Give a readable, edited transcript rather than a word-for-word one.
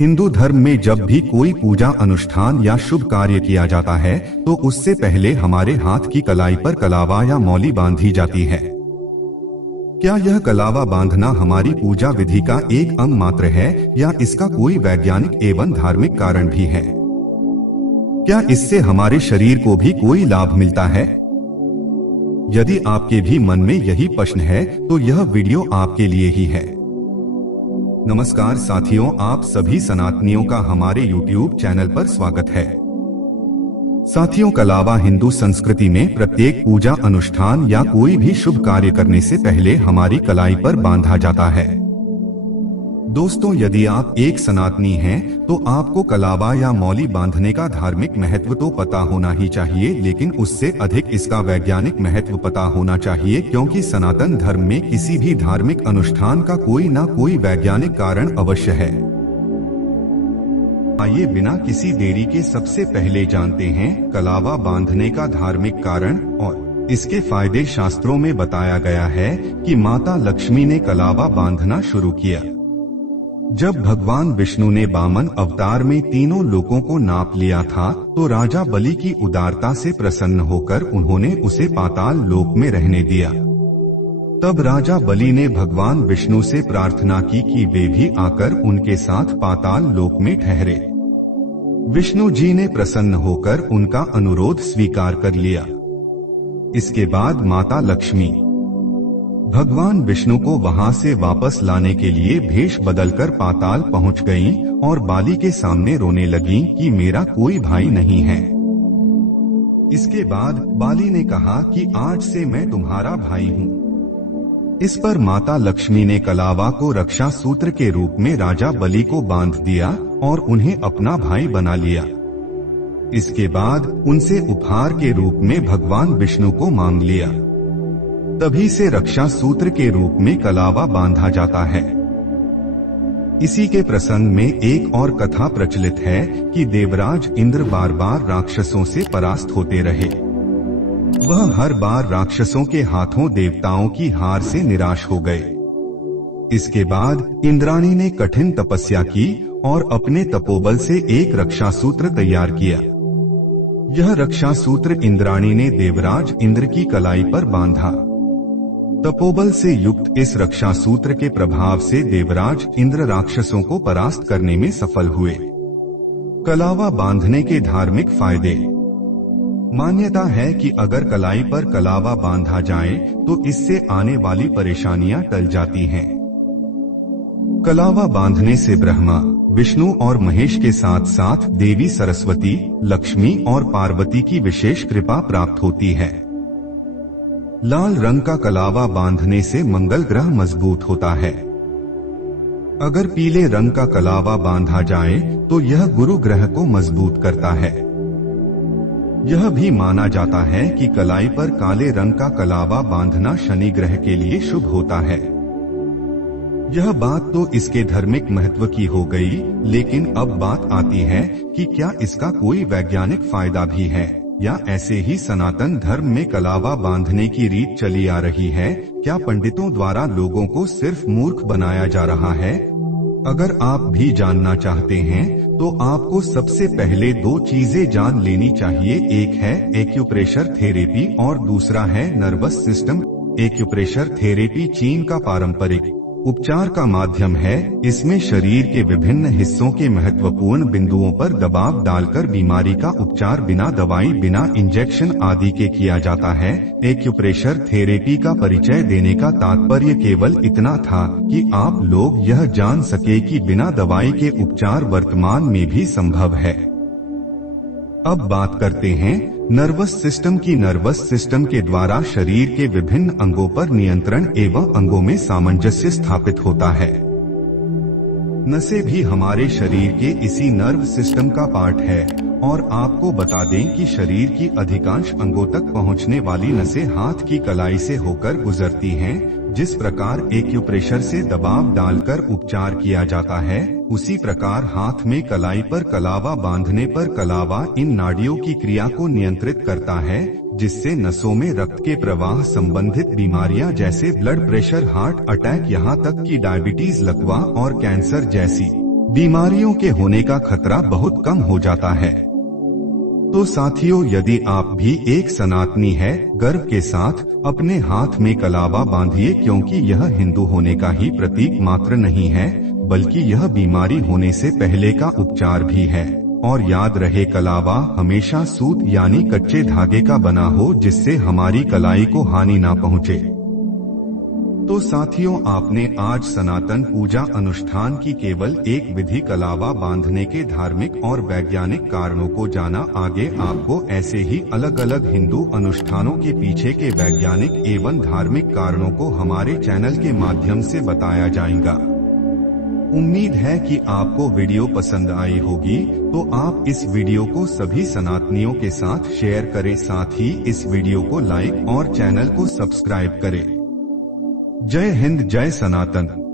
हिंदू धर्म में जब भी कोई पूजा अनुष्ठान या शुभ कार्य किया जाता है तो उससे पहले हमारे हाथ की कलाई पर कलावा या मौली बांधी जाती है। क्या यह कलावा बांधना हमारी पूजा विधि का एक अंग मात्र है या इसका कोई वैज्ञानिक एवं धार्मिक कारण भी है? क्या इससे हमारे शरीर को भी कोई लाभ मिलता है? यदि आपके भी मन में यही प्रश्न है तो यह वीडियो आपके लिए ही है। नमस्कार साथियों, आप सभी सनातनियों का हमारे YouTube चैनल पर स्वागत है। साथियों, कलावा हिंदू संस्कृति में प्रत्येक पूजा अनुष्ठान या कोई भी शुभ कार्य करने से पहले हमारी कलाई पर बांधा जाता है। दोस्तों, यदि आप एक सनातनी हैं तो आपको कलावा या मौली बांधने का धार्मिक महत्व तो पता होना ही चाहिए, लेकिन उससे अधिक इसका वैज्ञानिक महत्व पता होना चाहिए, क्योंकि सनातन धर्म में किसी भी धार्मिक अनुष्ठान का कोई ना कोई वैज्ञानिक कारण अवश्य है। आइए बिना किसी देरी के सबसे पहले जानते हैं कलावा बांधने का धार्मिक कारण और इसके फायदे। शास्त्रों में बताया गया है कि माता लक्ष्मी ने कलावा बांधना शुरू किया जब भगवान विष्णु ने वामन अवतार में तीनों लोकों को नाप लिया था, तो राजा बलि की उदारता से प्रसन्न होकर उन्होंने उसे पाताल लोक में रहने दिया। तब राजा बलि ने भगवान विष्णु से प्रार्थना की कि वे भी आकर उनके साथ पाताल लोक में ठहरे। विष्णु जी ने प्रसन्न होकर उनका अनुरोध स्वीकार कर लिया। इसके बाद माता लक्ष्मी भगवान विष्णु को वहां से वापस लाने के लिए भेष बदलकर पाताल पहुंच गईं और बाली के सामने रोने लगीं कि मेरा कोई भाई नहीं है। इसके बाद बाली ने कहा कि आज से मैं तुम्हारा भाई हूँ। इस पर माता लक्ष्मी ने कलावा को रक्षा सूत्र के रूप में राजा बलि को बांध दिया और उन्हें अपना भाई बना लिया। इसके बाद उनसे उपहार के रूप में भगवान विष्णु को मांग लिया। तभी से रक्षा सूत्र के रूप में कलावा बांधा जाता है। इसी के प्रसंग में एक और कथा प्रचलित है कि देवराज इंद्र बार बार राक्षसों से परास्त होते रहे। वह हर बार राक्षसों के हाथों देवताओं की हार से निराश हो गए। इसके बाद इंद्राणी ने कठिन तपस्या की और अपने तपोबल से एक रक्षा सूत्र तैयार किया। यह रक्षा सूत्र इंद्राणी ने देवराज इंद्र की कलाई पर बांधा। तपोबल से युक्त इस रक्षा सूत्र के प्रभाव से देवराज इंद्र राक्षसों को परास्त करने में सफल हुए। कलावा बांधने के धार्मिक फायदे। मान्यता है कि अगर कलाई पर कलावा बांधा जाए तो इससे आने वाली परेशानियां टल जाती हैं। कलावा बांधने से ब्रह्मा, विष्णु और महेश के साथ साथ देवी सरस्वती, लक्ष्मी और पार्वती की विशेष कृपा प्राप्त होती है। लाल रंग का कलावा बांधने से मंगल ग्रह मजबूत होता है। अगर पीले रंग का कलावा बांधा जाए तो यह गुरु ग्रह को मजबूत करता है। यह भी माना जाता है कि कलाई पर काले रंग का कलावा बांधना शनि ग्रह के लिए शुभ होता है। यह बात तो इसके धार्मिक महत्व की हो गई, लेकिन अब बात आती है कि क्या इसका कोई वैज्ञानिक फायदा भी है या ऐसे ही सनातन धर्म में कलावा बांधने की रीत चली आ रही है। क्या पंडितों द्वारा लोगों को सिर्फ मूर्ख बनाया जा रहा है? अगर आप भी जानना चाहते हैं तो आपको सबसे पहले दो चीजें जान लेनी चाहिए। एक है एक्यूप्रेशर थेरेपी और दूसरा है नर्वस सिस्टम। एक्यूप्रेशर थेरेपी चीन का पारंपरिक उपचार का माध्यम है। इसमें शरीर के विभिन्न हिस्सों के महत्वपूर्ण बिंदुओं पर दबाव डालकर बीमारी का उपचार बिना दवाई, बिना इंजेक्शन आदि के किया जाता है। एक्यूप्रेशर थेरेपी का परिचय देने का तात्पर्य केवल इतना था कि आप लोग यह जान सके कि बिना दवाई के उपचार वर्तमान में भी संभव है। अब बात करते हैं नर्वस सिस्टम की। नर्वस सिस्टम के द्वारा शरीर के विभिन्न अंगों पर नियंत्रण एवं अंगों में सामंजस्य स्थापित होता है। नसें भी हमारे शरीर के इसी नर्व सिस्टम का पार्ट है और आपको बता दें कि शरीर की अधिकांश अंगों तक पहुंचने वाली नसें हाथ की कलाई से होकर गुजरती हैं। जिस प्रकार एक्यूप्रेशर से दबाव डालकर उपचार किया जाता है, उसी प्रकार हाथ में कलाई पर कलावा बांधने पर कलावा इन नाड़ियों की क्रिया को नियंत्रित करता है, जिससे नसों में रक्त के प्रवाह संबंधित बीमारियां जैसे ब्लड प्रेशर, हार्ट अटैक, यहाँ तक कि डायबिटीज, लकवा और कैंसर जैसी बीमारियों के होने का खतरा बहुत कम हो जाता है। तो साथियों, यदि आप भी एक सनातनी है, गर्व के साथ अपने हाथ में कलावा बांधिए, क्योंकि यह हिंदू होने का ही प्रतीक मात्र नहीं है, बल्कि यह बीमारी होने से पहले का उपचार भी है। और याद रहे, कलावा हमेशा सूत यानी कच्चे धागे का बना हो, जिससे हमारी कलाई को हानि ना पहुंचे। तो साथियों, आपने आज सनातन पूजा अनुष्ठान की केवल एक विधि कलावा बांधने के धार्मिक और वैज्ञानिक कारणों को जाना। आगे आपको ऐसे ही अलग अलग हिंदू अनुष्ठानों के पीछे के वैज्ञानिक एवं धार्मिक कारणों को हमारे चैनल के माध्यम से बताया जाएगा। उम्मीद है कि आपको वीडियो पसंद आई होगी, तो आप इस वीडियो को सभी सनातनियों के साथ शेयर करें, साथ ही इस वीडियो को लाइक और चैनल को सब्सक्राइब करें। जय हिंद, जय सनातन।